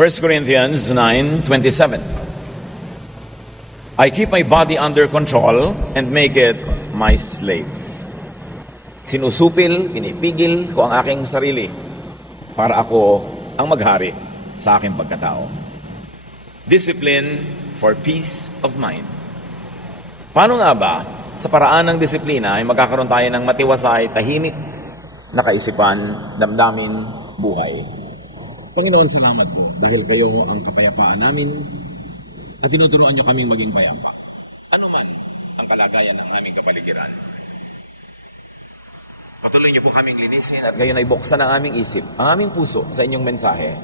1 Corinthians 9:27. I keep my body under control and make it my slave. Sinusupil, pinipigil ko ang aking sarili para ako ang maghari sa aking pagkatao. Discipline for peace of mind. Paano nga ba sa paraan ng disiplina ay magkakaroon tayo ng matiwasay, tahimik na kaisipan, damdamin, buhay? Panginoon, salamat po dahil kayo ang kapayapaan namin at tinuturuan nyo kaming maging payapa. Ano man ang kalagayan ng aming kapaligiran. Patuloy niyo po kaming linisin at gayon ay buksan ang aming isip, ang aming puso sa inyong mensahe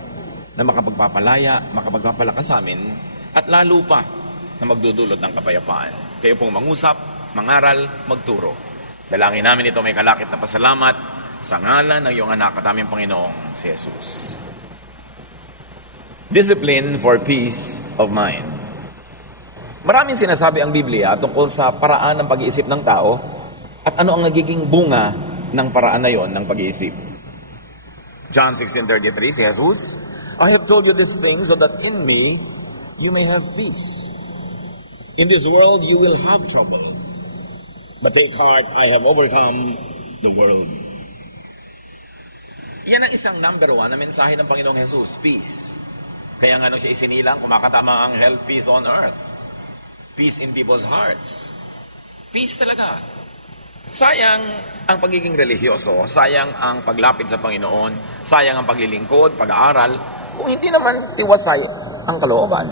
na makapagpapalaya, makapagpapalakas sa amin at lalo pa na magdudulot ng kapayapaan. Kayo pong mangusap, mangaral, magturo. Dalangin namin ito may kalakip na pasalamat sa ngalan ng iyong anak at aming Panginoong si Jesus. Discipline for peace of mind. Maraming sinasabi ang Biblia tungkol sa paraan ng pag-iisip ng tao at ano ang nagiging bunga ng paraan na yon ng pag-iisip. John 16:33, si Jesus, I have told you these things so that in me you may have peace. In this world you will have trouble. But take heart, I have overcome the world. Yan ang isang number one na mensahe ng Panginoong Jesus, peace. Kaya nga nung siya isinilang, kumakatama ang hell, peace on earth. Peace in people's hearts. Peace talaga. Sayang ang pagiging relihiyoso, sayang ang paglapit sa Panginoon, sayang ang paglilingkod, pag-aaral, kung hindi naman tiwasay ang kalooban.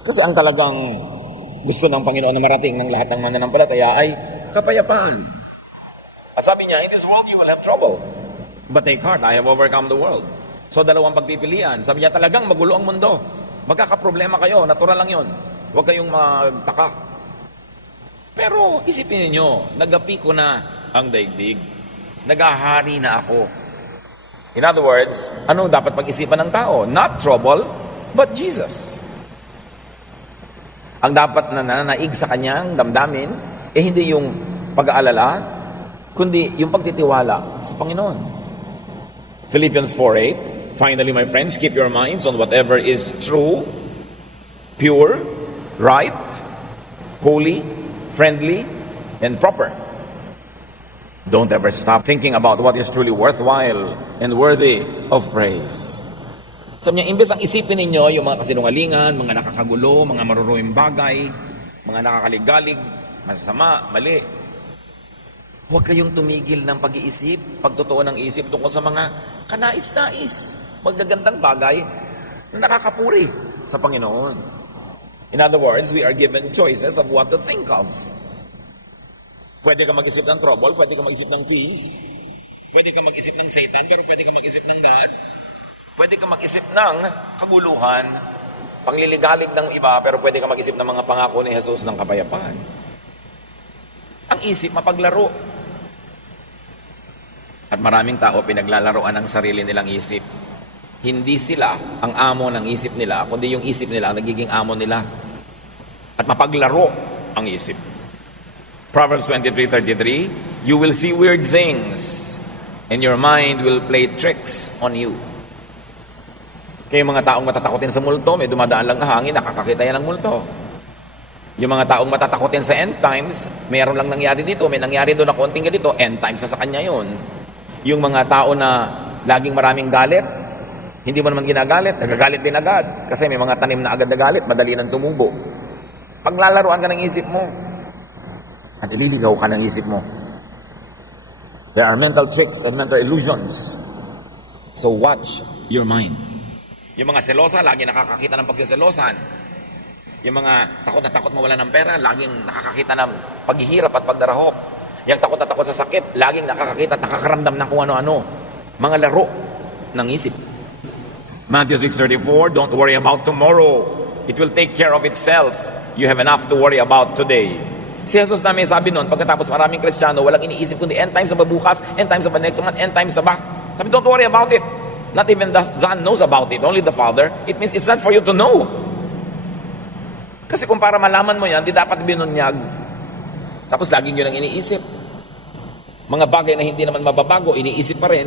Kasi ang talagang gusto ng Panginoon na marating ng lahat ng mananampalataya ay kapayapaan. At sabi niya, in this world you will have trouble. But take heart, I have overcome the world. So dalawang pagpipilian. Sabi niya talagang magulo ang mundo. Magkakaproblema kayo, natural lang yon. Huwag kayong magtaka. Pero isipin niyo, nagapi ko na ang daigdig. Nagahari na ako. In other words, ano dapat pag-isipan ng tao? Not trouble, but Jesus. Ang dapat na nanaig sa kanyang damdamin, hindi yung pag-aalala, kundi yung pagtitiwala sa Panginoon. Philippians 4:8. Finally, my friends, keep your minds on whatever is true, pure, right, holy, friendly, and proper. Don't ever stop thinking about what is truly worthwhile and worthy of praise. Sabi niya, imbes ang isipin ninyo yung mga kasinungalingan, mga nakakagulo, mga maruruming bagay, mga nakakaligalig, masasama, mali. Huwag kayong tumigil ng pag-iisip, pagtotoo ng isip tungkol sa mga kanais-nais, magagandang bagay na nakakapuri sa Panginoon. In other words, we are given choices of what to think of. Pwede ka mag-isip ng trouble, pwede ka mag-isip ng peace, pwede ka mag-isip ng Satan, pero pwede ka mag-isip ng God. Pwede ka mag-isip ng kaguluhan, pangliligalig ng iba, pero pwede ka mag-isip ng mga pangako ni Jesus ng kapayapaan. Ang isip, mapaglaro. At maraming tao pinaglalaroan ng sarili nilang isip. Hindi sila ang amo ng isip nila, kundi yung isip nila ang nagiging amo nila. At mapaglaro ang isip. Proverbs 23:33, you will see weird things and your mind will play tricks on you. Kaya yung mga taong matatakotin sa multo, may dumadaan lang na hangin, nakakakita yan ng multo. Yung mga taong matatakotin sa end times, mayroon lang nangyari dito, may nangyari doon na konting ganito, end times na sa kanya yun. Yung mga tao na laging maraming galit, hindi mo naman ginagalit, nagagalit din agad. Kasi may mga tanim na agad na galit, madali nang tumubo. Paglalaruan ka ng isip mo, at ililigaw ka ng isip mo. There are mental tricks and mental illusions. So watch your mind. Yung mga selosa, lagi nakakakita ng pagsiselosan. Yung mga takot na takot mawala ng pera, laging nakakakita ng paghihirap at pagdarahok. Yung takot na takot sa sakit, laging nakakakita at nakakaramdam ng kung ano-ano. Mga laro ng isip. Matthew 6:34, don't worry about tomorrow. It will take care of itself. You have enough to worry about today. Si Jesus na may sabi nun, pagkatapos maraming Kristiyano, walang iniisip kundi end times sa bukas, end times sa next month, end times sa back. Sabi, don't worry about it. Not even the Son knows about it, only the Father. It means it's not for you to know. Kasi kung para malaman mo yan, di dapat binunyag. Tapos laging yun ang iniisip. Mga bagay na hindi naman mababago, iniisip pa rin.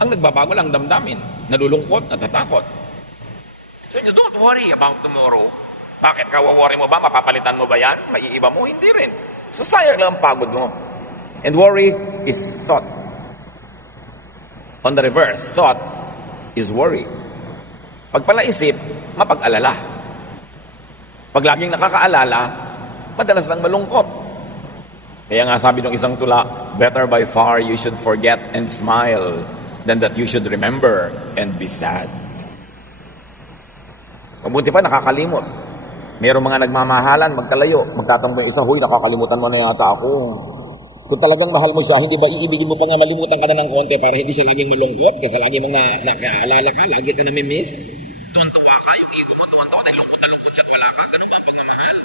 Ang nagbabago lang damdamin, nalulungkot, natatakot. Sabi niya, don't worry about tomorrow. Bakit? Kawaworry mo ba? Mapapalitan mo ba yan? Maiiba mo? Hindi rin. So sayang lang ang pagod mo. And worry is thought. On the reverse, thought is worry. Pag palaisip, mapag-alala. Pag laging nakakaalala, madalas lang malungkot. Kaya nga sabi ng isang tula, better by far you should forget and smile than that you should remember and be sad. Mabuti pa, nakakalimot. Mayroong mga nagmamahalan, magkalayo, magtatampo yung isa, huy, nakakalimutan mo na yata ako. Kung talagang mahal mo siya, hindi ba iibigin mo pa nga malimutan ka na ng konti para hindi siya laging malungkot? Kasi lagi mong nakaalala ka, lagi ka namimiss. Tuwan-tuwa ka, yung ego mo, tuwan-tuwa dahil lungkot na lungkot siya at wala ka, ganun ang pagmamahal.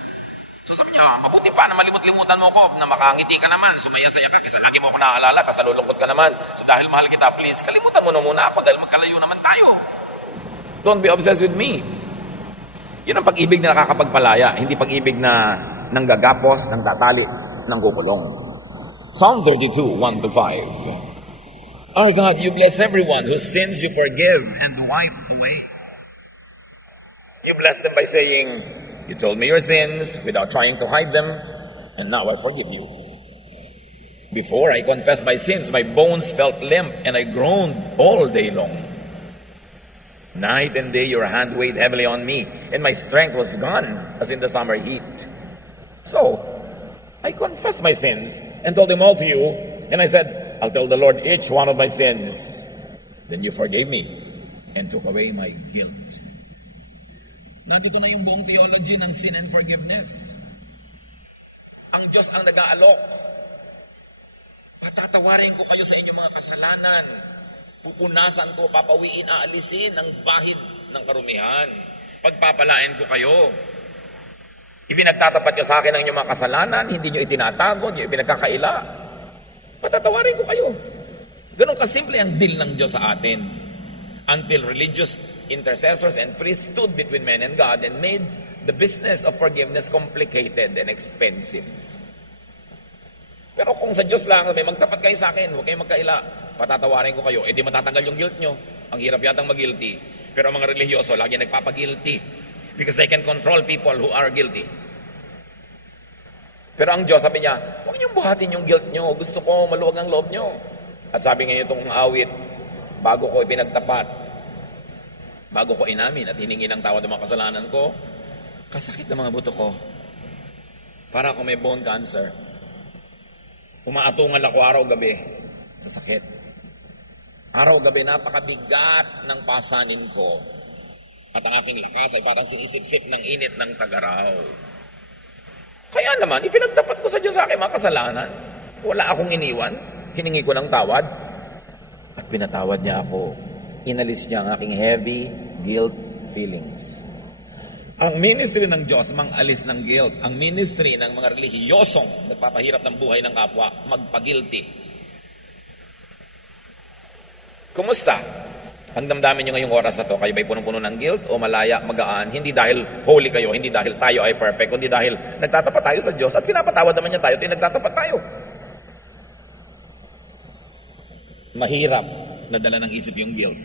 So sabi niya, mabuti pa na malimut-limutan mo ko, na makangiti ka naman, sumaya-saya ka, kasi lagi mo ako naaalala, kasi nalulungkot ka naman. So dahil mahal kita, please, kalimutan mo na muna ako dahil magkalayo naman tayo. Don't be obsessed with me. Yun ang pag-ibig na nakakapagpalaya, hindi pag-ibig na nanggagapos, nang tatali, nang kukulong. Psalm 32, 1-5. Our God, you bless everyone whose sins you forgive and wipe away. You bless them by saying, you told me your sins without trying to hide them, and now I forgive you. Before I confessed my sins, my bones felt limp, and I groaned all day long. Night and day your hand weighed heavily on me, and my strength was gone as in the summer heat. So, I confessed my sins and told them all to you, and I said, I'll tell the Lord each one of my sins. Then you forgave me and took away my guilt. Nandito na yung buong theology ng sin and forgiveness. Ang Diyos ang nag-aalok. Patatawarin ko kayo sa inyong mga kasalanan. Pupunasan ko, papawiin, aalisin ang bahid ng karumihan. Pagpapalain ko kayo. Ipinagtatapat nyo sa akin ang inyong mga kasalanan, hindi nyo itinatago, hindi nyo ipinagkakaila. Patatawarin ko kayo. Ganun kasimple ang deal ng Diyos sa atin. Until religious intercessors and priests stood between men and God and made the business of forgiveness complicated and expensive. Pero kung sa Diyos lang, may magtapat kayo sa akin, huwag kayong magkaila. Patatawarin ko kayo, di matatanggal yung guilt nyo. Ang hirap yatang mag-guilty. Pero ang mga religyoso, lagi nagpapag-guilty. Because they can control people who are guilty. Pero ang Diyos, sabi niya, huwag niyong buhatin yung guilt nyo. Gusto ko maluwag ang loob nyo. At sabi nga itong awit, bago ko ipinagtapat, bago ko inamin at hiningi ng tawad ng mga kasalanan ko, kasakit ng mga buto ko. Para ako may bone cancer. Umaatungan ako araw-gabi sa sakit. Araw-gabi, napakabigat ng pasanin ko. At ang aking lakas ay parang sinisip-sip ng init ng tagaraw. Kaya naman, ipinagtapat ko sa Diyos sa aking mga kasalanan. Wala akong iniwan. Hiningi ko ng tawad. At pinatawad niya ako. Inalis niya ang aking heavy guilt feelings. Ang ministry ng Diyos, mang-alis ng guilt. Ang ministry ng mga relihiyosong nagpapahirap ng buhay ng kapwa, magpagilty. Kumusta? Ang damdamin nyo ngayong oras na to, kayo ba'y punong-puno ng guilt o malaya, magaan? Hindi dahil holy kayo, hindi dahil tayo ay perfect, kundi dahil nagtatapat tayo sa Diyos at pinapatawad naman niya tayo, at nagtatapat tayo. Mahirap na dala ng isip yung guilt.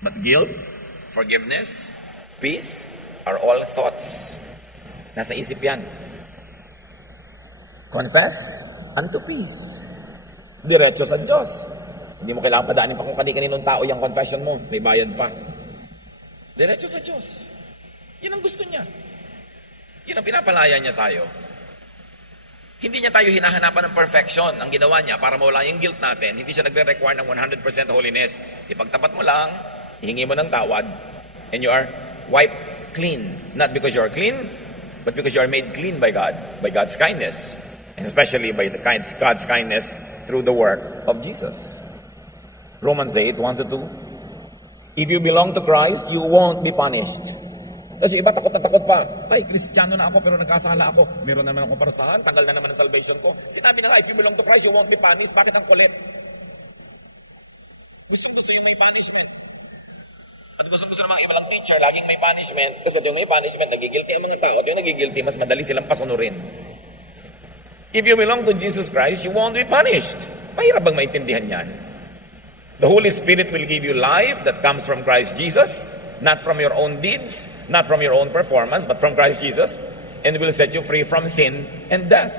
But guilt, forgiveness, peace are all thoughts. Nasa isip yan. Confess unto peace. Diretso sa Diyos. Hindi mo kailangan padaanin pa kung kani-kaninong tao yung confession mo. May bayad pa. Diretso sa Diyos. Yan ang gusto niya. Yan ang pinapalaya niya tayo. Hindi niya tayo hinahanapan ng perfection. Ang ginawa niya para mawala yung guilt natin, hindi siya nagre-require ng 100% holiness. Ipagtapat mo lang, ihingi mo ng tawad, and you are wiped clean. Not because you are clean, but because you are made clean by God, by God's kindness. And especially by God's kindness through the work of Jesus. Romans 8, 1-2. If you belong to Christ, you won't be punished. Kasi iba takot na takot pa. Ay, Kristiyano na ako pero nagkasala ako. Meron naman akong parasahan, tanggal na naman ang salvation ko. Sinabi na nga, if you belong to Christ, you won't be punished. Bakit ang kulit? Gusto yung may punishment. At gusto ng mga ibalang teacher, laging may punishment. Kasi yung may punishment, nagigilty ang mga tao. At yung nagigilty, mas madali silang pasunurin. If you belong to Jesus Christ, you won't be punished. Mahirap bang maintindihan yan? The Holy Spirit will give you life that comes from Christ Jesus. not from your own deeds, not from your own performance, but from Christ Jesus, and will set you free from sin and death.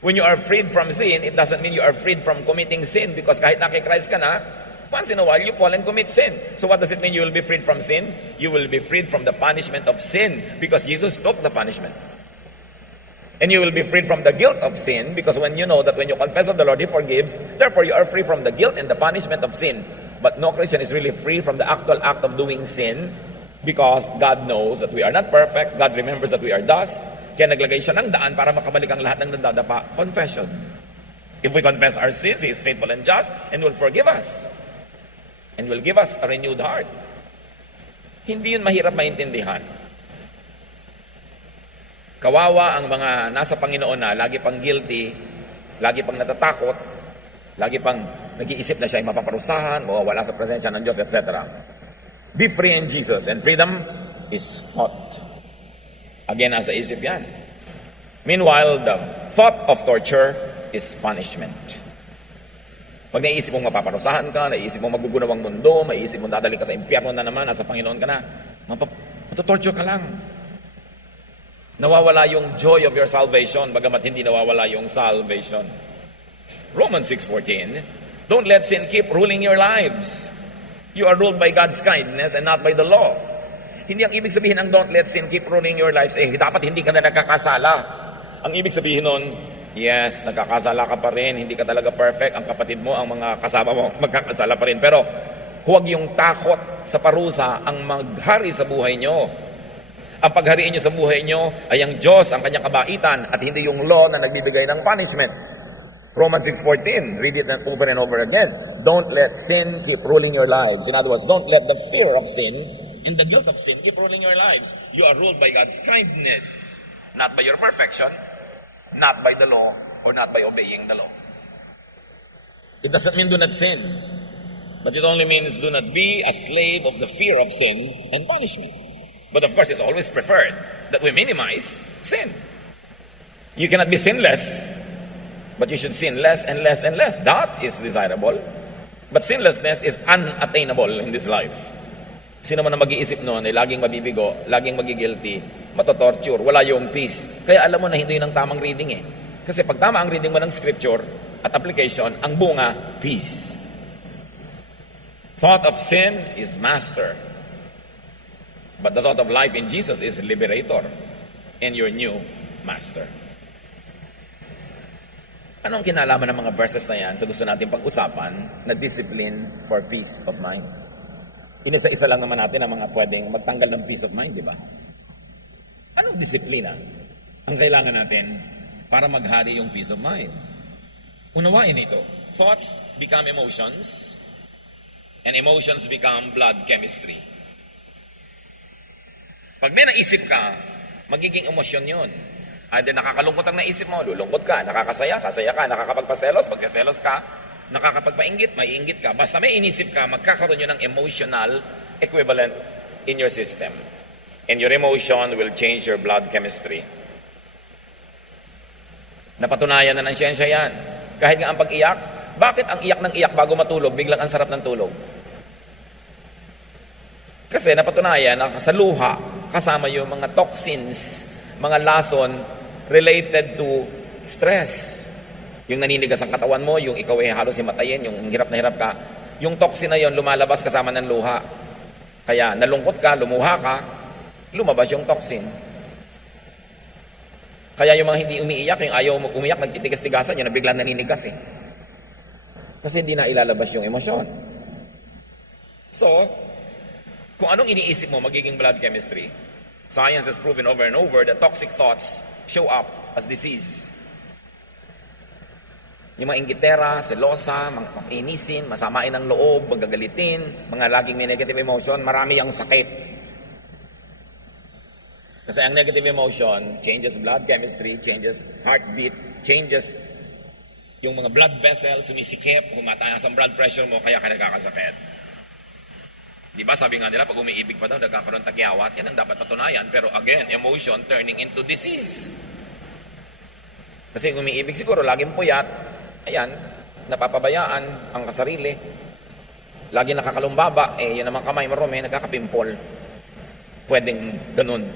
When you are freed from sin, it doesn't mean you are freed from committing sin, because kahit nakikhrist ka na, once in a while you fall and commit sin. So what does it mean you will be freed from sin? You will be freed from the punishment of sin, because Jesus took the punishment. And you will be freed from the guilt of sin, because when you know that when you confess of the Lord, He forgives, therefore you are free from the guilt and the punishment of sin. But no Christian is really free from the actual act of doing sin, because God knows that we are not perfect. God remembers that we are dust. Kaya naglagay siya ng daan para makabalik ang lahat ng nadadapa. Confession. If we confess our sins, He is faithful and just and will forgive us. And will give us a renewed heart. Hindi yun mahirap maintindihan. Kawawa ang mga nasa Panginoon na lagi pang guilty, lagi pang natatakot, lagi pang nag-iisip na siya ay mapaparusahan, mawawala sa presensya ng Diyos, etc. Be free in Jesus, and freedom is hot. Again, nasa isip yan. Meanwhile, the thought of torture is punishment. Pag naisip mong mapaparusahan ka, naisip mong magugunaw ang mundo, maisip mong dadali ka sa impyerno na naman, nasa Panginoon ka na, matutorture ka lang. Nawawala yung joy of your salvation, bagamat hindi nawawala yung salvation. Romans 6:14, don't let sin keep ruling your lives. You are ruled by God's kindness and not by the law. Hindi ang ibig sabihin ng don't let sin keep ruling your lives, dapat hindi ka na nagkakasala. Ang ibig sabihin nun, yes, nagkakasala ka pa rin, hindi ka talaga perfect, ang kapatid mo, ang mga kasama mo, magkakasala pa rin. Pero huwag yung takot sa parusa ang maghari sa buhay nyo. Ang paghariin nyo sa buhay nyo ay ang Diyos, ang kanyang kabaitan, at hindi yung law na nagbibigay ng punishment. Romans 6:14, read it over and over again. Don't let sin keep ruling your lives. In other words, don't let the fear of sin and the guilt of sin keep ruling your lives. You are ruled by God's kindness, not by your perfection, not by the law, or not by obeying the law. It doesn't mean do not sin, but it only means do not be a slave of the fear of sin and punishment. But of course, it's always preferred that we minimize sin. You cannot be sinless, but you should sin less and less and less. That is desirable. But sinlessness is unattainable in this life. Sino man na mag-iisip noon ay laging mabibigo, laging magigilty, matotorture, wala yung peace. Kaya alam mo na hindi yun ang tamang reading eh. Kasi pag tama ang reading mo ng scripture at application, ang bunga, peace. Thought of sin is master. But the thought of life in Jesus is liberator and your new master. Anong kinalaman ng mga verses na yan sa gusto natin pag-usapan na discipline for peace of mind? Inisa-isa lang naman natin ang mga pwedeng magtanggal ng peace of mind, di ba? Anong disiplina ang kailangan natin para maghari yung peace of mind? Unawain ito. Thoughts become emotions, and emotions become blood chemistry. Pag may naisip ka, magiging emosyon yun. Either nakakalungkot ang naisip mo, lulungkot ka, nakakasaya, sasaya ka, nakakapagpaselos, magsaselos ka, nakakapagpainggit, maiinggit ka. Basta may inisip ka, magkakaroon yun ng emotional equivalent in your system. And your emotion will change your blood chemistry. Napatunayan na ng siyensya yan. Kahit nga ang pag-iyak, bakit ang iyak ng iyak bago matulog, biglang ang sarap ng tulog? Kasi napatunayan na sa luha, kasama yung mga toxins, mga lason related to stress. Yung naninigas ang katawan mo, yung ikaw ay halos himatayin, yung hirap na hirap ka, yung toxin na yon lumalabas kasama ng luha. Kaya nalungkot ka, lumuha ka, lumabas yung toxin. Kaya yung mga hindi umiiyak, yung ayaw umiyak, nagtitigas-tigasan, yun na biglang naninigas eh. Kasi hindi na ilalabas yung emosyon. So, kung anong iniisip mo, magiging blood chemistry. Science has proven over and over that toxic thoughts show up as disease. Yung mga inggitera, selosa, mga inisin, masamain ang loob, magagalitin, mga laging may negative emotion, marami ang sakit. Kasi ang negative emotion changes blood chemistry, changes heartbeat, changes yung mga blood vessels, sumisikip, humataas ang blood pressure mo, kaya ka nagkakasakit. Di ba sabi nga nila, pag umiibig pa daw, nagkakaroon tagyawat, yan ang dapat patunayan. Pero again, emotion turning into disease. Kasi umiibig siguro, laging puyat, ayan, napapabayaan ang kasarili. Lagi nakakalumbaba, yun naman kamay marumi, nagkakapimpol. Pwedeng ganun.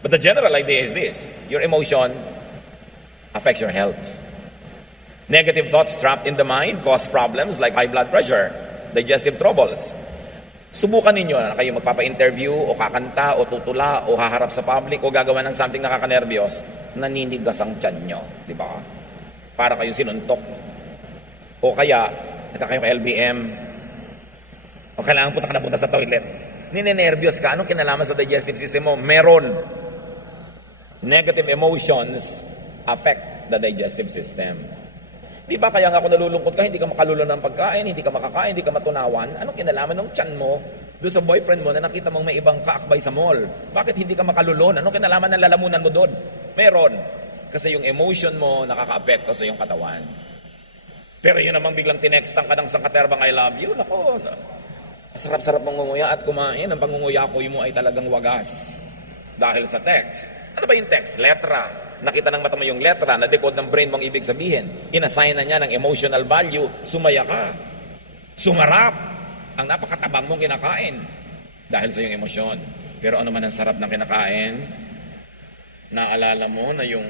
But the general idea is this: your emotion affects your health. Negative thoughts trapped in the mind cause problems like high blood pressure, digestive troubles. Subukan ninyo na kayo magpapa-interview o kakanta o tutula o haharap sa public o gagawa ng something nakakanerbiyos, naninigas ang tiyan nyo, di ba? Para kayong sinuntok. O kaya, nagkakayo ka LBM, o kailangan punta sa toilet. Ninenervyos ka, anong kinalaman sa digestive system mo? Meron. Negative emotions affect the digestive system. Di ba kaya nga kung nalulungkot ka, hindi ka makalulo ng pagkain, hindi ka makakain, hindi ka matunawan, anong kinalaman ng tiyan mo doon sa boyfriend mo na nakita mong may ibang kaakbay sa mall? Bakit hindi ka makalulon? Anong kinalaman ng lalamunan mo doon? Meron. Kasi yung emotion mo nakaka-apekto sa iyong katawan. Pero yun namang biglang tinextan ka ng sangkaterbang I love you, nako, sarap-sarap mangunguya at kumain. Ang pangunguya ko mo ay talagang wagas. Dahil sa text. Ano ba yung text? Letra. Nakita ng mata mo yung letra, na-decode ng brain mong ibig sabihin. Inassign na niya ng emotional value, sumaya ka. Sumarap. Ang napakatabang mong kinakain. Dahil sa iyong emosyon. Pero ano man ang sarap ng kinakain, naalala mo na yung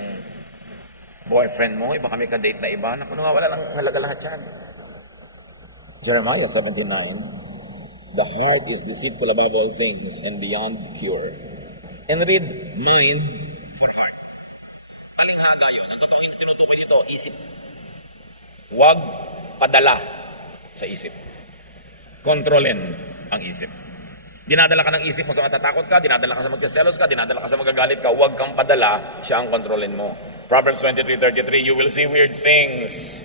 boyfriend mo, iba kami ka-date na iba, naku, nawawala lang halaga lahat yan. Jeremiah 17:9. The heart is deceitful above all things and beyond cure. And read mind for heart. Talinghaga yun. Ang totoo tinutukoy dito, isip. Huwag padala sa isip. Kontrolin ang isip. Dinadala ka ng isip mo sa matatakot ka, dinadala ka sa magsiselos ka, dinadala ka sa magagalit ka, huwag kang padala, siya ang kontrolin mo. Proverbs 23:33, you will see weird things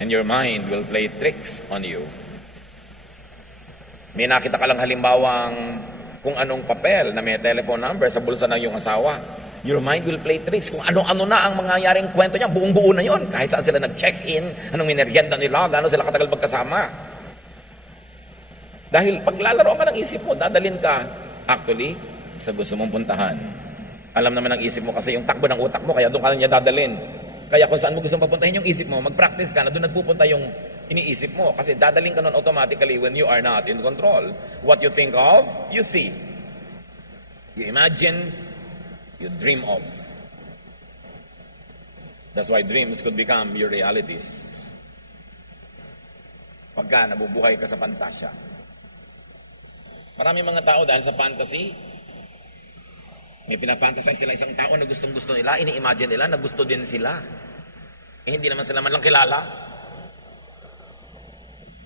and your mind will play tricks on you. May nakita ka lang halimbawang kung anong papel na may telephone number sa bulsa ng iyong asawa. Your mind will play tricks. Kung ano-ano na ang mangyayaring kwento niya, buong-buo na yon. Kahit saan sila nag-check-in, anong minerienda nila, gaano sila katagal magkasama. Dahil paglalaro ka ng isip mo, dadalin ka actually sa gusto mong puntahan. Alam naman ng isip mo kasi yung takbo ng utak mo, kaya doon ka niya dadalin. Kaya kung saan mo gusto papuntahin yung isip mo, mag-practice ka na doon nagpupunta yung iniisip mo. Kasi dadaling ka nun automatically when you are not in control. What you think of, you see. You imagine, you dream of. That's why dreams could become your realities. Pagka nabubuhay ka sa pantasya. Maraming mga tao dahil sa fantasy, may pinafantasize sila isang tao na gustong-gusto nila, ini-imagine nila na gusto din sila. Hindi naman sila man lang kilala.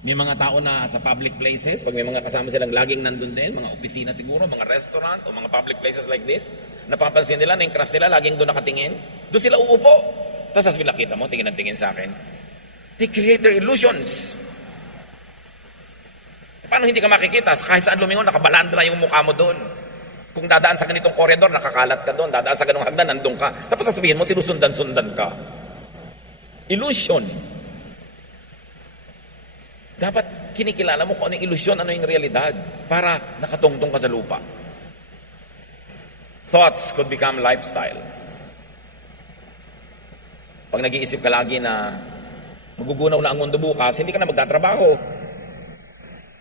May mga tao na sa public places, pag may mga kasama silang laging nandun din, mga opisina siguro, mga restaurant, o mga public places like this, napapansin nila na yung crush nila laging doon nakatingin, doon sila uupo. Tapos sasabihin, nakita mo, tingin ng tingin sa akin. They create their illusions. Paano hindi ka makikita? Kahit saan lumingon, nakabalandra yung mukha mo doon. Kung dadaan sa ganitong koridor, nakakalat ka doon. Dadaan sa ganong hagdan, nandun ka. Tapos sasabihin mo, sinusundan-sundan ka. Illusion. Dapat kinikilala mo kung ano yung ilusyon, ano yung realidad, para nakatungtong ka sa lupa. Thoughts could become lifestyle. Pag nag-iisip ka lagi na magugunaw na ang mundo bukas, hindi ka na magtatrabaho.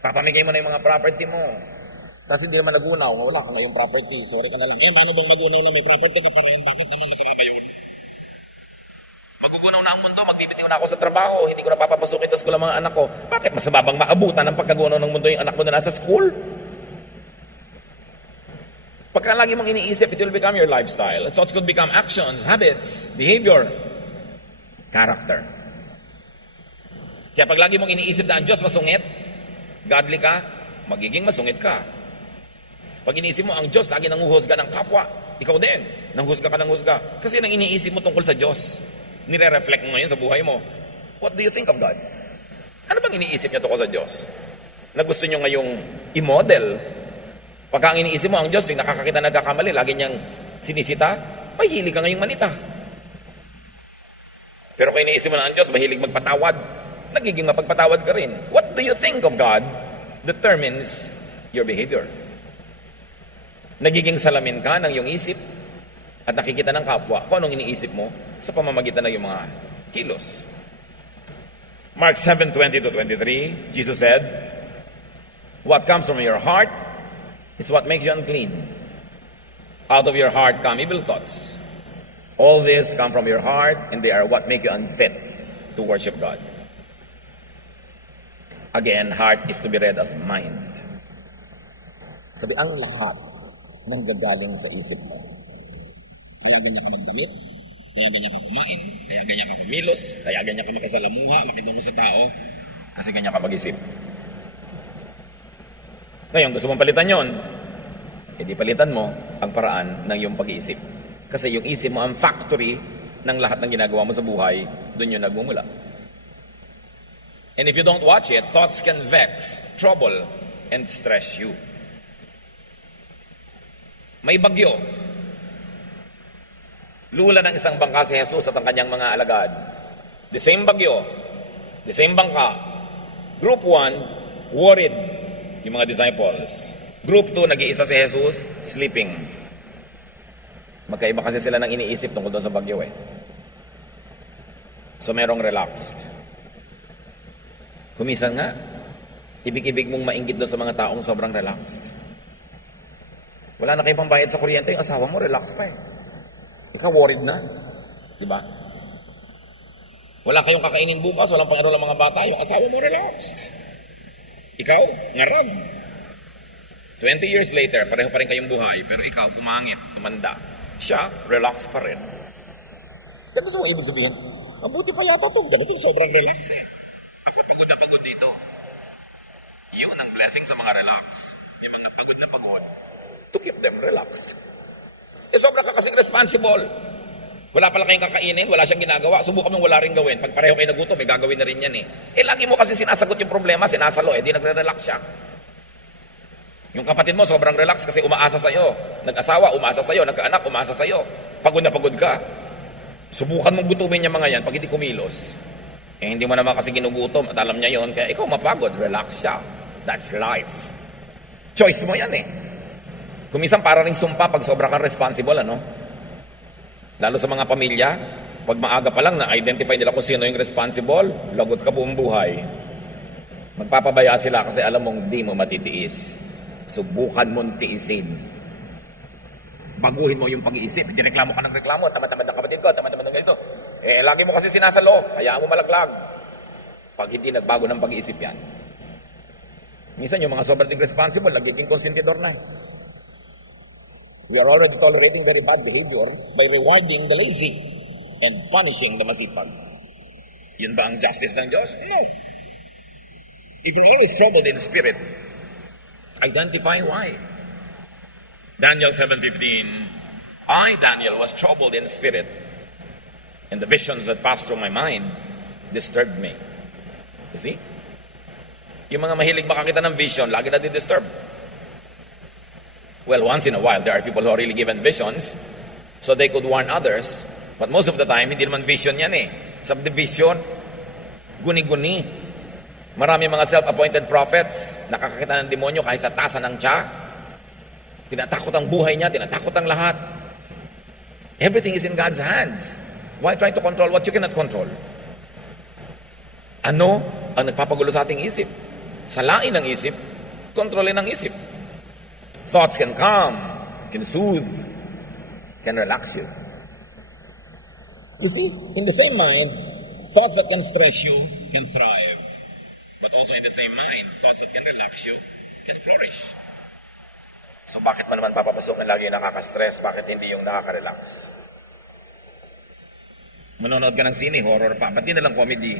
Papamigay mo na yung mga property mo. Kasi hindi naman nagunaw, wala ka na yung property. Sorry ka na lang. Paano bang magunaw na may property ka pa rin? Bakit naman masama ba yun? Magugunaw na ang mundo, magbibitiw na ako sa trabaho, hindi ko na papapasukin sa school ang mga anak ko. Bakit mas mababang maabutan ng pagkagunaw ng mundo yung anak mo na nasa school? Pagka lagi mong iniisip, it will become your lifestyle. Thoughts could become actions, habits, behavior, character. Kaya pag lagi mong iniisip na ang Diyos masungit, godly ka, magiging masungit ka. Pag iniisip mo ang Diyos, lagi nanguhusga ng kapwa, ikaw din, nanghusga ka ng husga. Kasi nang iniisip mo tungkol sa Diyos, nire-reflect mo ngayon sa buhay mo. What do you think of God? Ano bang iniisip niya tungkol sa Diyos? Na gusto niyo ngayong i-model? Pagka ang iniisip mo ang Diyos, tuwing nakakakita nagkakamali, lagi niyang sinisita, mahilig ka ngayong manita. Pero kung iniisip mo na ang Diyos, mahilig magpatawad, nagiging mapagpatawad ka rin. What do you think of God determines your behavior. Nagiging salamin ka ng iyong isip at nakikita ng kapwa kung anong iniisip mo sa pamamagitan ng iyong mga kilos. Mark 7:20 to 23, Jesus said, what comes from your heart is what makes you unclean. Out of your heart come evil thoughts. All this come from your heart, and they are what make you unfit to worship God. Again, heart is to be read as mind. Sabi, ang lahat ng gagaling sa isip mo. Kaya ganyan ka magdamit, kaya ganyan ka kumain, kaya ganyan ka kumilos, kaya ganyan ka makasalamuha, makitungo sa tao, kasi ganyan ka mag-isip. Ngayon, gusto mong palitan yon, edi palitan mo ang paraan ng iyong pag-iisip. Kasi yung isip mo ang factory ng lahat ng ginagawa mo sa buhay, doon yung nagmumula. And if you don't watch it, thoughts can vex, trouble, and stress you. May bagyo. Lula ng isang bangka si Jesus at ang kanyang mga alagad. The same bagyo, the same bangka. Group 1, worried, yung mga disciples. Group 2, nag-iisa si Jesus, sleeping. Magkaiba kasi sila ng iniisip tungkol doon sa bagyo eh. So merong relaxed. Kumisan nga, ibig-ibig mong mainggit doon sa mga taong sobrang relaxed. Wala na kayong pambayad sa kuryente, yung asawa mo, relax pa eh. Ikaw worried na. Diba? Wala kayong kakainin bukas, walang pang-enroll ang mga bata, yung asawa mo, relaxed. Ikaw, ngarag. 20 years later, pareho pa rin kayong buhay, pero ikaw, pumangit, tumanda. Siya, relax pa rin. Yan gusto mo ibig sabihin, mabuti pa yata ito, ganito sobrang relax eh. Ako pagod na pagod dito. Yun ang blessing sa mga relax. Yung mga pagod na pagod, to keep them relaxed. Eh, sobrang ka kasing responsible. Wala pala kayong kakainin, wala siyang ginagawa, subukan mong wala rin gawin. Pag pareho kayo nagutom, may gagawin na rin yan eh. Eh, lagi mo kasi sinasagot yung problema, sinasalo eh, di nagre-relax siya. Yung kapatid mo, sobrang relax kasi umaasa sa'yo. Nag-asawa, umaasa sa'yo. Nagkaanak, umaasa sa'yo. Pagod na pagod ka. Subukan mong gutumin yung mga yan pag hindi kumilos. Eh, hindi mo naman kasi ginugutom at alam niya yon, kaya ikaw mapagod, relax siya. That's life. Choice mo yan eh. Kumisan para ring sumpa pag sobra kang responsible, ano? Lalo sa mga pamilya, pag maaga pa lang na-identify nila kung sino yung responsible, lagot ka buong buhay. Magpapabaya sila kasi alam mong di mo matitiis. Subukan mong tiisin. Baguhin mo yung pag-iisip. Hindi reklamo ka ng reklamo. Tamad-tamad ng kapatid ko, tamad-tamad ng ganito. Eh, lagi mo kasi sinasalo. Hayaan mo malaglag. Pag hindi nagbago ng pag-iisip yan. Minsan yung mga sobrang responsible, nagiging konsentidor na. We are already tolerating very bad behavior by rewarding the lazy and punishing the masipag. Yun ba ang justice ng Diyos? No. If you're always troubled in spirit, identify why. Daniel 7:15, I, Daniel, was troubled in spirit, and the visions that passed through my mind disturbed me. You see? Yung mga mahilig makakita ng vision, lagi na di-disturb. Well, once in a while, there are people who are really given visions so they could warn others. But most of the time, hindi naman vision yan eh. Subdivision, guni-guni. Marami mga self-appointed prophets, nakakakita ng demonyo kahit sa tasa ng tiya. Tinatakot ang buhay niya, tinatakot ang lahat. Everything is in God's hands. Why try to control what you cannot control? Ano ang nagpapagulo sa ating isip? Salain ang isip, kontrolin ang isip. Thoughts can calm, can soothe, can relax you. You see, in the same mind, thoughts that can stress you can thrive. But also in the same mind, thoughts that can relax you can flourish. So bakit mo naman papapasok na lagi yung nakaka-stress? Bakit hindi yung nakaka-relax? Manonood ka ng sine, horror pa. Ba't di na lang comedy?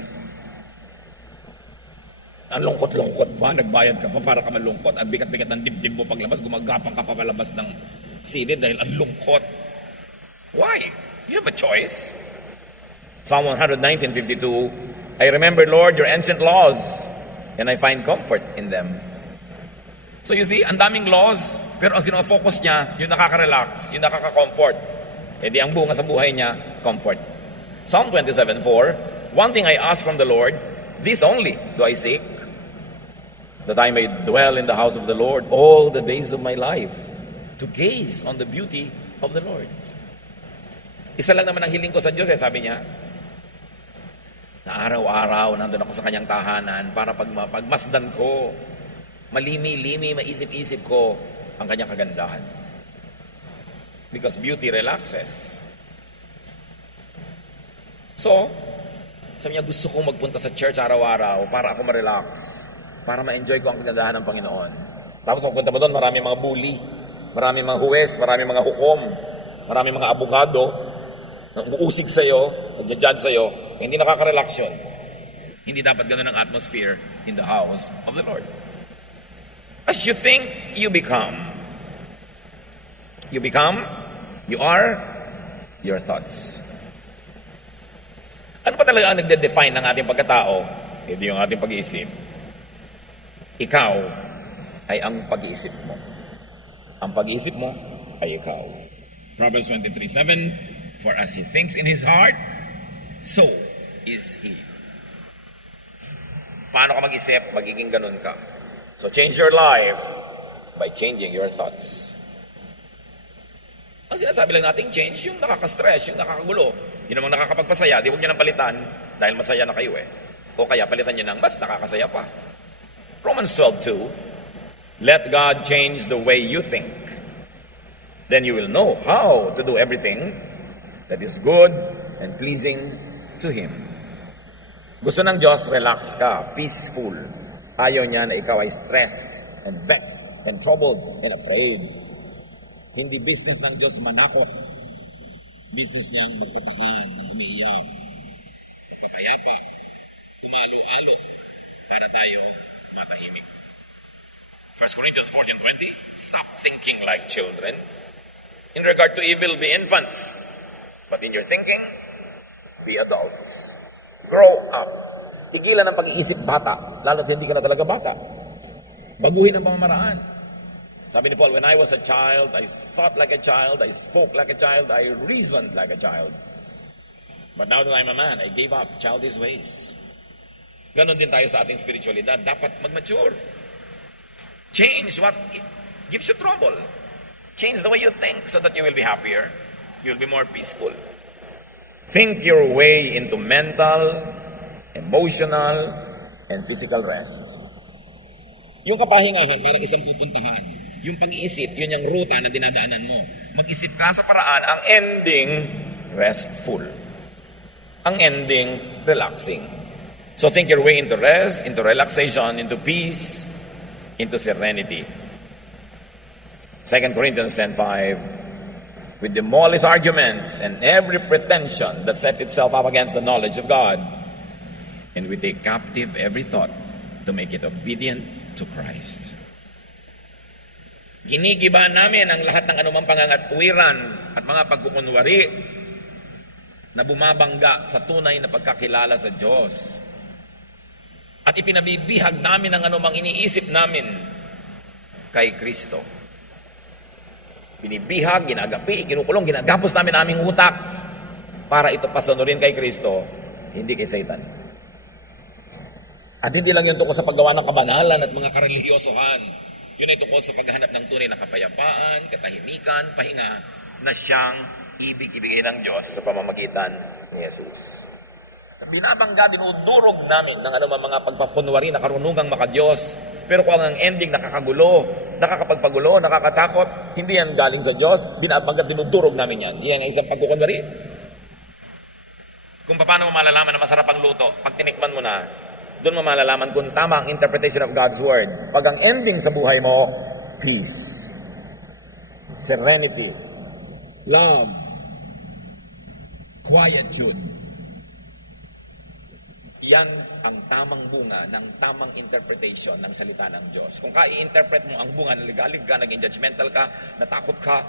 Ang lungkot-lungkot pa, nagbayad ka pa para ka malungkot. Ang bigat-bigat ng dibdib mo paglabas, gumagapang ka pa palabas ng sine dahil ang lungkot. Why? You have a choice. Psalm 119:52, I remember, Lord, your ancient laws, and I find comfort in them. So you see, ang daming laws, pero ang sinofocus niya, yung nakaka-relax, yung nakaka-comfort. E di ang bunga sa buhay niya, comfort. Psalm 27:4, one thing I ask from the Lord, this only do I seek, that I may dwell in the house of the Lord all the days of my life, to gaze on the beauty of the Lord. Isa lang naman ang hiling ko sa Diyos, sabi niya. Na araw-araw nandun ako sa kanyang tahanan para pagmasdan ko, malimi-limi, maisip-isip ko ang kanyang kagandahan. Because beauty relaxes. So, sabi niya, gusto kong magpunta sa church araw-araw para ako ma-relax, para ma-enjoy ko ang kagandahan ng Panginoon. Tapos magpunta mo doon, marami mga bully, marami mga huwes, marami mga hukom, marami mga abogado, na umuusig sa'yo, nagja-judge sa'yo, hindi nakaka-relax yun. Hindi dapat ganun ang atmosphere in the house of the Lord. As you think, you become. You become, you are, your thoughts. Ano pa talaga ang nagde-define ng ating pagkatao? Ito yung ating pag-iisip. Ikaw ay ang pag-iisip mo. Ang pag-iisip mo ay ikaw. Proverbs 23:7, for as he thinks in his heart, so is he. Paano ka mag-isip? Magiging ganun ka. So change your life by changing your thoughts. Ang sinasabi lang natin, change yung nakaka-stress, yung nakakagulo. Yun namang nakakapagpasaya, di huwag niyo nang palitan dahil masaya na kayo eh. O kaya palitan niyo ng mas nakakasaya pa. Romans 12:2, let God change the way you think. Then you will know how to do everything that is good and pleasing to Him. Gusto ng Diyos, relax ka, peaceful. Ayaw niya na ikaw ay stressed and vexed and troubled and afraid. Hindi business ng Diyos manakot. Business niya ang bupatahan ng umiiyak. Kapayapa, kumalo-alo, para tayo matahimik. 1 Corinthians 14:20, stop thinking like children. In regard to evil, be infants. But in your thinking, be adults. Grow up. Tigilan ang pag-iisip bata, lalo't hindi ka na talaga bata. Baguhin ang pamamaraan. Sabi ni Paul, when I was a child, I thought like a child, I spoke like a child, I reasoned like a child. But now that I'm a man, I gave up childish ways. Ganon din tayo sa ating spiritualidad. Dapat mag-mature. Change what gives you trouble. Change the way you think so that you will be happier. You will be more peaceful. Think your way into mental, emotional, and physical rest. Yung kapahingahan, parang isang pupuntahan. Yung pag-iisip, yun yung ruta na dinadaanan mo. Mag-isip ka sa paraan, ang ending, restful. Ang ending, relaxing. So think your way into rest, into relaxation, into peace, into serenity. 2 Corinthians 10:5, we demolish arguments and every pretension that sets itself up against the knowledge of God, and we take captive every thought to make it obedient to Christ. Ginigiba namin ang lahat ng anumang pangangatwiran at mga pagkukunwari na bumabangga sa tunay na pagkakilala sa Diyos. At ipinabibihag namin ang anumang iniisip namin kay Kristo. Binibihag, ginagapi, ginukulong, ginagapos namin aming utak para ito pasunurin kay Kristo, hindi kay Satan. At hindi lang yun tungkol sa paggawa ng kabanalan at mga karelihiyosohan. Yun ay tungkol sa paghahanap ng tunay na kapayapaan, katahimikan, pahinga na siyang ibig-ibigay ng Diyos sa pamamagitan ni Jesus. Binabangga, dinudurog namin ng anumang mga pagpapunwari na karunungang makadiyos. Pero kung ang ending nakakagulo, nakakapagpagulo, nakakatakot, hindi yan galing sa Diyos, binabangga, dinudurog namin yan. Yan ang isang pagkukunwari. Kung paano mo malalaman na masarap ang luto, pag tinikman mo na, doon mo malalaman kung tama ang interpretation of God's Word. Pag ang ending sa buhay mo, peace, serenity, love, quietude. Yan ang tamang bunga ng tamang interpretation ng salita ng Diyos. Kung i-interpret mo ang bunga, naligalig ka, naging judgmental ka, natakot ka,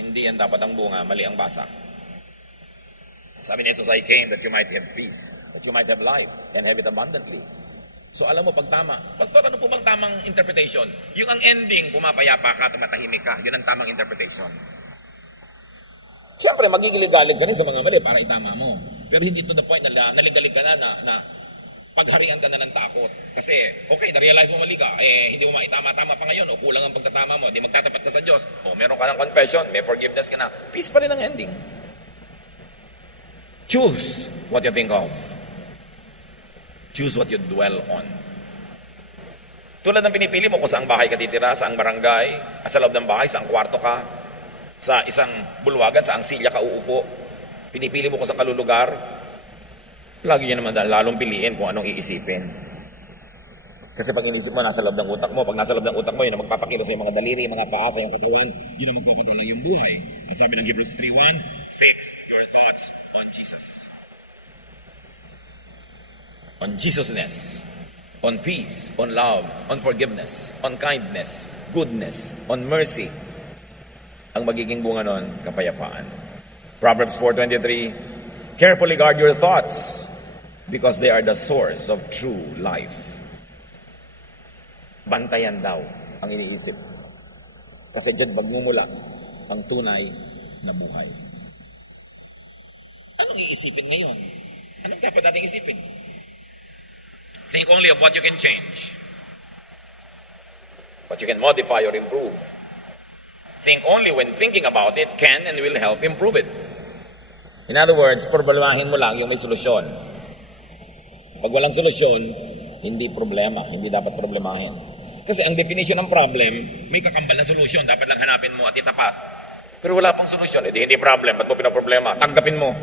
hindi yan dapat ang bunga, mali ang basa. Sabi ni Jesus, I came that you might have peace, that you might have life, and have it abundantly. So alam mo, pag tama, Pastor, ano po bang tamang interpretation? Yung ang ending, pumapayapa ka, matahimik ka, yun ang tamang interpretation. Siyempre, magigilig-galig ka rin sa mga mali para itama mo. Pero hindi to the point na naligalig ka na pagharian ka na ng takot. Kasi, okay, na-realize mo mali ka, hindi mo maitama-tama pa ngayon, o kulang ang pagtatama mo, di magtatapat ka sa Diyos, o meron ka ng confession, may forgiveness ka na, peace pa rin ang ending. Choose what you think of. Choose what you dwell on. Tulad ng pinipili mo kung saang bahay ka titira, saang barangay, sa loob ng bahay, saang kwarto ka, sa isang bulwagan, saang silya ka uupo. Pinipili mo kung saang kalulugar. Lagi niya naman lalong piliin kung anong iisipin. Kasi pag inisip mo, nasa loob ng utak mo. Pag nasa loob ng utak mo, yun ang magpapakilo sa iyong mga daliri, mga paa, sa iyong katawan. Yun ang magpapagala yung buhay. Ang sabi ng Hebrews 3:1, fix your thoughts on Jesus. On Jesusness. On peace, on love, on forgiveness, on kindness, goodness, on mercy. Ang magiging bunga nun, kapayapaan. Proverbs 4:23, carefully guard your thoughts because they are the source of true life. Bantayan daw ang iniisip. Kasi dyan magmumula ang tunay na buhay. Anong iisipin ngayon? Anong dapat nating isipin? Think only of what you can change. What you can modify or improve. Think only when thinking about it can and will help improve it. In other words, problemahin mo lang yung may solusyon. Pag walang solusyon, hindi problema, hindi dapat problemahin. Kasi ang definition ng problem, may kakambal na solusyon, dapat lang hanapin mo at itapat. Pero wala pang solusyon, hindi problem, ba't mo pinaproblema? Tanggapin mo.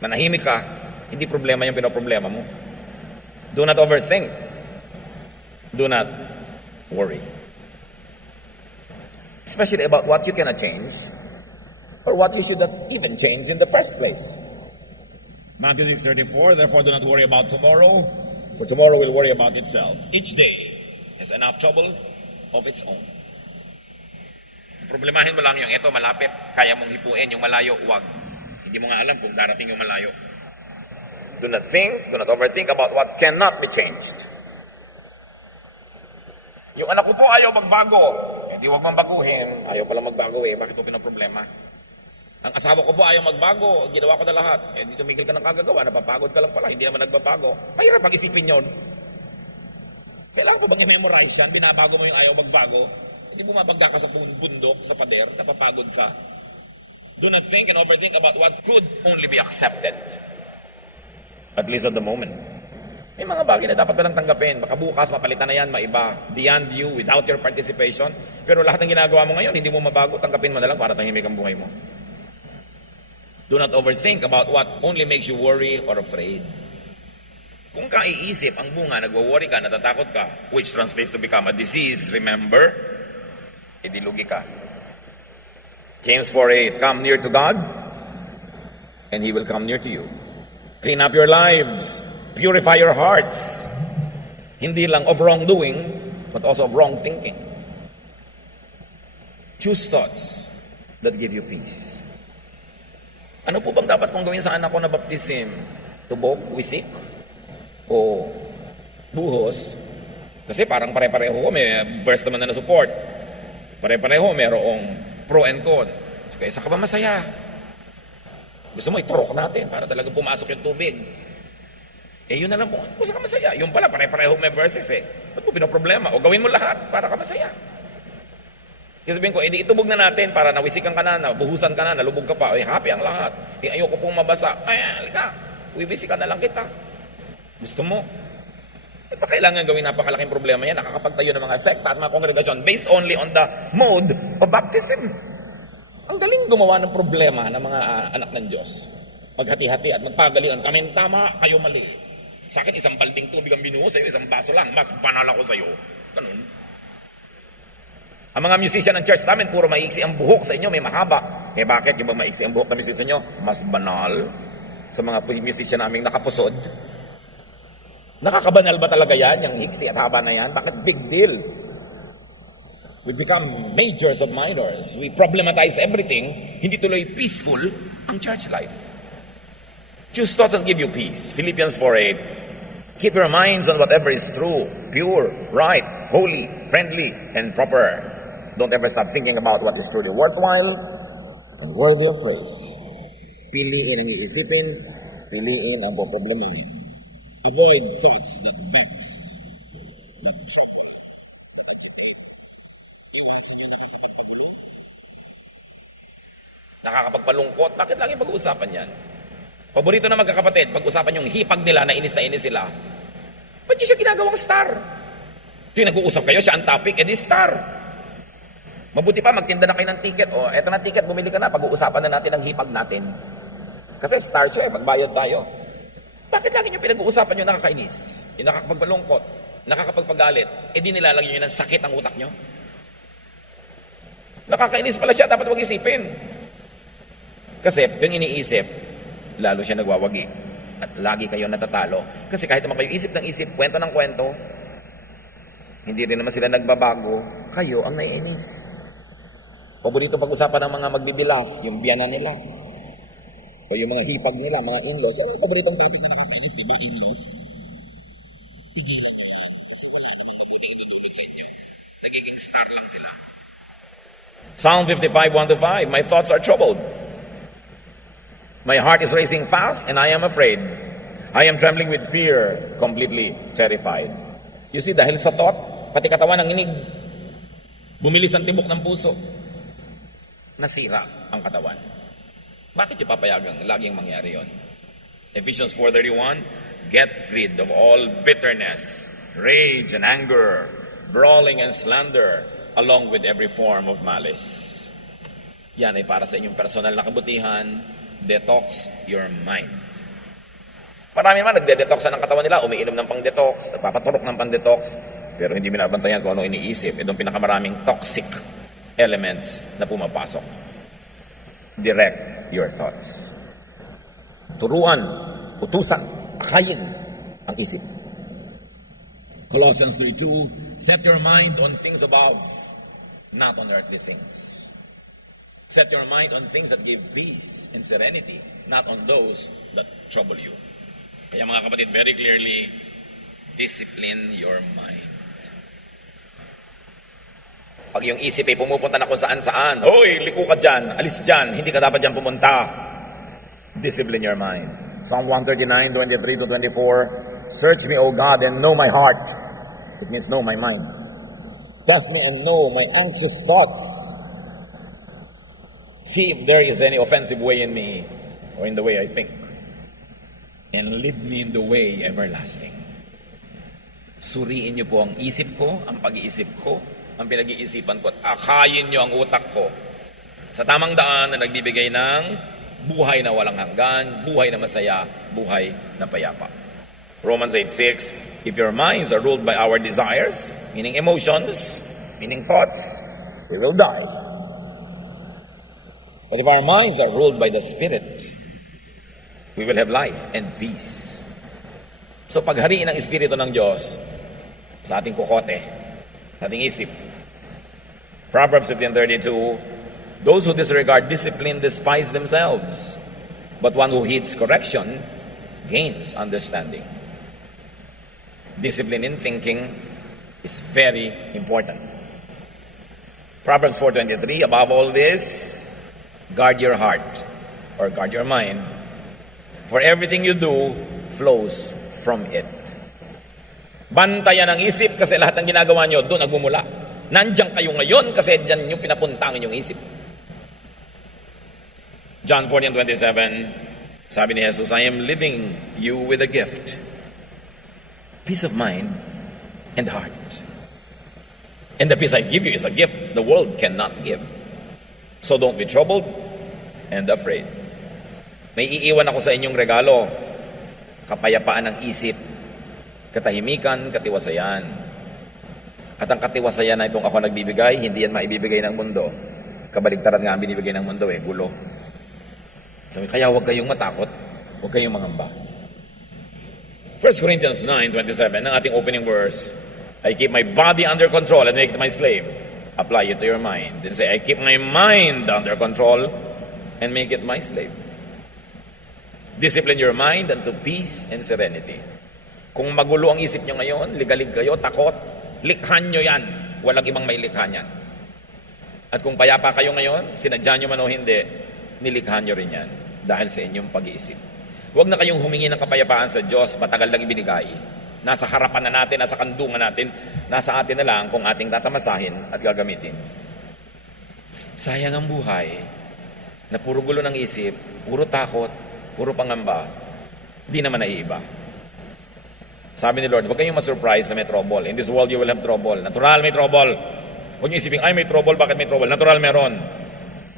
Manahimik ka, hindi problema yung pinaproblema mo. Do not overthink. Do not worry. Especially about what you cannot change or what you should not even change in the first place. Matthew 6:34, therefore do not worry about tomorrow, for tomorrow will worry about itself. Each day has enough trouble of its own. Problemahin mo lang yung ito malapit, kaya mong hipuin, yung malayo, wag. Hindi mo nga alam kung darating yung malayo. Do not think, do not overthink about what cannot be changed. Yung anak ko po ayaw magbago. Hindi wag mong baguhin. Ayaw pala magbago eh. Bakit ito pinaproblema? Ang asawa ko po ayaw magbago. Ginawa ko na lahat. Hindi tumigil ka ng kagagawa. Napapagod ka lang pala. Hindi naman nagbabago. Mahirap pag-isipin yun. Kailangan po bang i-memorize yan? Binabago mo yung ayaw magbago. Hindi mo mabangga ka sa bundok, sa pader. Napapagod ka. Do not think and overthink about what could only be accepted. At least at the moment. May mga bagay na dapat walang tanggapin. Baka bukas, mapalitan na yan, maiba. Beyond you, without your participation. Pero lahat ng ginagawa mo ngayon, hindi mo mabago. Tanggapin mo na lang para tahimik ang buhay mo. Do not overthink about what only makes you worry or afraid. Kung kaiisip ang bunga, nagwo-worry ka, natatakot ka, which translates to become a disease, remember, idilugi ka. James 4:8, come near to God, and He will come near to you. Clean up your lives. Purify your hearts. Hindi lang of wrongdoing, but also of wrong thinking. Choose thoughts that give you peace. Ano po bang dapat kong gawin sa anak ko na baptism? Tubog, wisik, o buhos? Kasi parang pare-pareho ko, may verse naman na support. Pare-pareho, mayroong pro and con. Kaya isa ka ba masaya? Gusto mo, iturok natin para talaga pumasok yung tubig. Eh, yun na lang po. Gusto ka masaya. Yung pala, pare-pareho may verses eh. Ba't mo pinaproblema? O gawin mo lahat para ka masaya. Kasi sabihin ko, edi itubog na natin para nawisikan ka na, nabuhusan ka na, nalubog ka pa. Eh, happy ang lahat. Eh, ayoko pong mabasa. Ay, halika. Uwibisikan na lang kita. Gusto mo? Eh, pa kailangan gawin napakalaking problema yan. Nakakapagtayo ng mga sekta at mga kongregasyon based only on the mode of baptism. Ang galing gumawa ng problema ng mga anak ng Diyos. Maghati-hati at magpagalian. Kami tama, kayo mali. Sa akin, isang balding tubig ang binuho sa'yo, isang baso lang. Mas banal ako sa'yo. Ganun. Ang mga musician ng church namin, puro maiksi ang buhok sa inyo, may mahaba. Eh bakit yung maiksi ang buhok ng musician nyo? Mas banal sa mga musician naming nakapusod. Nakakabanal ba talaga yan, yung hiksi at haba na yan? Bakit big deal? We become majors of minors. We problematize everything. Hindi tuloy peaceful ang church life. Choose thoughts that give you peace. Philippians 4:8. Keep your minds on whatever is true, pure, right, holy, friendly, and proper. Don't ever stop thinking about what is truly worthwhile and worthy of praise. Piliin ang iisipin, piliin ang problema. Avoid thoughts that vex. Nakakapagpalungkot. Bakit lagi pag-uusapan yan? Paborito na magkakapatid, pag-usapan yung hipag nila na inis sila. Ba't niyo siya ginagawang star? Ito yung nag-uusap kayo, siya ang topic, edi star. Mabuti pa, magtinda na kayo ng ticket. O, eto na ticket, bumili ka na, pag-uusapan na natin ang hipag natin. Kasi star siya, magbayad tayo. Bakit lagi niyo pinag-uusapan yung nakakainis? Yung nakakapagpalungkot, nakakapagpagalit, edi nilalagay niyo ng sakit ang utak niyo? Nakakainis pala siya, dapat huwag isipin. Kasi yung iniisip, lalo siya nagwawagi. At lagi kayo natatalo. Kasi kahit naman kayo isip ng isip, kwento ng kwento, hindi rin naman sila nagbabago, kayo ang naiinis. Paborito pag-usapan ng mga magbibilas, yung biyana nila. O yung mga hipag nila, mga in-laws. Yung paboritong topic na nakakainis, di ba, in-laws? Tigilan nila yan. Kasi wala namang mabuting idudulog sa inyo. Nagiging star lang sila. Psalm 55:1-5, my thoughts are troubled. My heart is racing fast and I am afraid. I am trembling with fear, completely terrified. You see, dahil sa thought, pati katawan ng inig, bumilis ang tibok ng puso, nasira ang katawan. Bakit yung papayagang laging mangyari yon? Ephesians 4:31, get rid of all bitterness, rage and anger, brawling and slander, along with every form of malice. Yan ay para sa inyong personal na kabutihan. Detox your mind. Marami naman nagde-detoxan ng katawan nila, umiinom ng pang-detox, nagpapaturok ng pang-detox, pero hindi binabantayan kung ano iniisip. Itong pinakamaraming toxic elements na pumapasok. Direct your thoughts. Turuan, utusan, akayin ang isip. Colossians 3:2, set your mind on things above, not on earthly things. Set your mind on things that give peace and serenity, not on those that trouble you. Kaya mga kapatid, very clearly, discipline your mind. Pag yung isip ay pumupunta na kung saan-saan, hoy, liko ka dyan, alis dyan, hindi ka dapat dyan pumunta. Discipline your mind. Psalm 139:23-24, search me, O God, and know my heart. It means know my mind. Test me and know my anxious thoughts. See if there is any offensive way in me or in the way I think. And lead me in the way everlasting. Suriin niyo po ang isip ko, ang pag-iisip ko, ang pinag-iisipan ko, at akayin niyo ang utak ko sa tamang daan na nagbibigay ng buhay na walang hanggan, buhay na masaya, buhay na payapa. Romans 8:6, if your minds are ruled by our desires, meaning emotions, meaning thoughts, we will die. But if our minds are ruled by the Spirit, we will have life and peace. So paghariin ng Espiritu ng Diyos sa ating kukote, sa ating isip. Proverbs 15:32, those who disregard discipline despise themselves, but one who heeds correction gains understanding. Discipline in thinking is very important. Proverbs 4:23, above all this, guard your heart or guard your mind, for everything you do flows from it. Bantayan ang isip kasi lahat ng ginagawa nyo doon nagmumula. Nandiyan kayo ngayon kasi diyan nyo pinapunta ang inyong isip. John 14:27, sabi ni Jesus, I am leaving you with a gift, peace of mind and heart. And the peace I give you is a gift the world cannot give. So don't be troubled and afraid. May iiwan ako sa inyong regalo, kapayapaan ng isip, katahimikan, katiwasayan. At ang katiwasayan na itong ako nagbibigay, hindi yan maibibigay ng mundo. Kabaligtaran nga ang binibigay ng mundo gulo. Sabi, kaya huwag kayong matakot, huwag kayong mangamba. 1 Corinthians 9:27, ang ating opening verse, I keep my body under control and make it my slave. Apply it to your mind. Then say, I keep my mind under control and make it my slave. Discipline your mind unto peace and serenity. Kung magulo ang isip nyo ngayon, ligalig kayo, takot, likhan nyo yan. Walang ibang may likha niyan. At kung payapa kayo ngayon, sinadya nyo man o hindi, nilikhan nyo rin yan dahil sa inyong pag-iisip. Huwag na kayong humingi ng kapayapaan sa Diyos, matagal lang ibinigay. Nasa harapan na natin, nasa kandungan natin, nasa atin na lang kung ating tatamasahin at gagamitin. Sayang ang buhay na puro gulo ng isip, puro takot, puro pangamba, di naman naiiba. Sabi ni Lord, huwag kayong masurprise na may trouble. In this world, you will have trouble. Natural, may trouble. Huwag niyo isipin, ay may trouble, bakit may trouble? Natural, meron.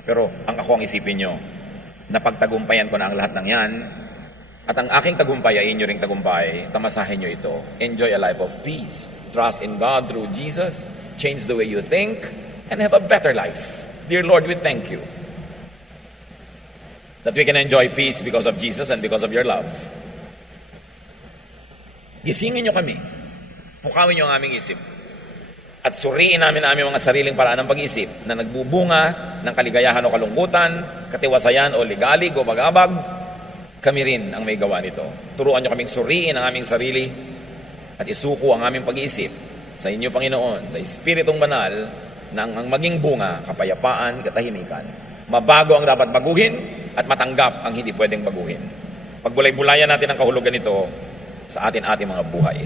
Pero ang ako ang isipin nyo, napagtagumpayan ko na ang lahat ng yan, at ang aking tagumpay ay inyo ring tagumpay, tamasahin nyo ito. Enjoy a life of peace. Trust in God through Jesus. Change the way you think, and have a better life. Dear Lord, we thank you that we can enjoy peace because of Jesus and because of your love. Gisingin nyo kami. Pukawin nyo ang aming isip. At suriin namin ang aming mga sariling paraan ng pag-isip na nagbubunga ng kaligayahan o kalungkutan, katiwasayan o ligalig o bagabag. Kami rin ang may gawa nito. Turuan nyo kaming suriin ang aming sarili at isuko ang aming pag-iisip sa inyo, Panginoon, sa Espiritong Banal, na ang maging bunga, kapayapaan, katahimikan. Mabago ang dapat baguhin at matanggap ang hindi pwedeng baguhin. Pagbulay-bulayan natin ang kahulugan nito sa ating mga buhay.